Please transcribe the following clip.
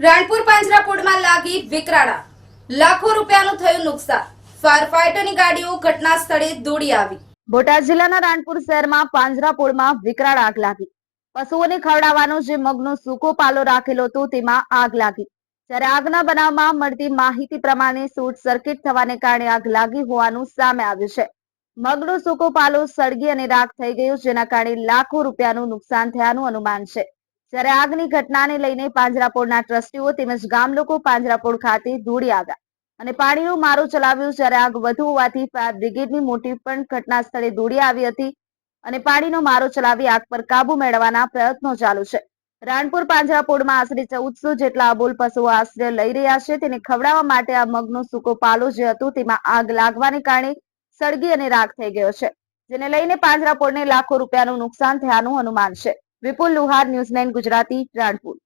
રાણપુર પાંજરાપોળમાં લાગી વિકરાળા. લાખો રૂપિયાનું થયું નુકસાન. ફાયર ગાડીઓ ઘટના સ્થળે દોડી આવી. બોટાદ જિલ્લાના રાણપુર શહેરમાં પાંજરાપોળમાં વિકરાળ આગ લાગી. પશુઓને ખવડાવવાનો જે મગનો સૂકો પાલો રાખેલો હતો, તેમાં આગ લાગી. જ્યારે આગના બનાવમાં મળતી માહિતી પ્રમાણે શોર્ટ સર્કિટ થવાને કારણે આગ લાગી હોવાનું સામે આવ્યું છે. મગનો સૂકો પાલો સળગી અને રાખ થઈ ગયો, જેના કારણે લાખો રૂપિયાનું નુકસાન થયાનું અનુમાન છે. જ્યારે આગની ઘટનાને લઈને પાંજરાપોળના ટ્રસ્ટીઓ તેમજ ગામ લોકો પાંજરાપોળ ખાતે દોડી આવ્યા અને પાણીનો મારો ચલાવ્યો જ્યારે આગ વધુ હોવાથી ફાયર બ્રિગેડની મોટી પણ ઘટના સ્થળે દોડી આવી હતી અને પાણીનો મારો ચલાવી આગ પર કાબુ મેળવવાના પ્રયત્નો ચાલુ છે. રાણપુર પાંજરાપોળમાં આશરે ચૌદસો જેટલા અબોલ પશુઓ આશ્રય લઈ રહ્યા છે. તેને ખવડાવવા માટે આ મગનો સૂકો પાલો જે હતો તેમાં આગ લાગવાને કારણે સળગી અને રાખ થઈ ગયો છે, જેને લઈને પાંજરાપોળને લાખો રૂપિયાનું નુકસાન થયાનું અનુમાન છે. Vipul Luhar News Nine Gujarati Ranpur.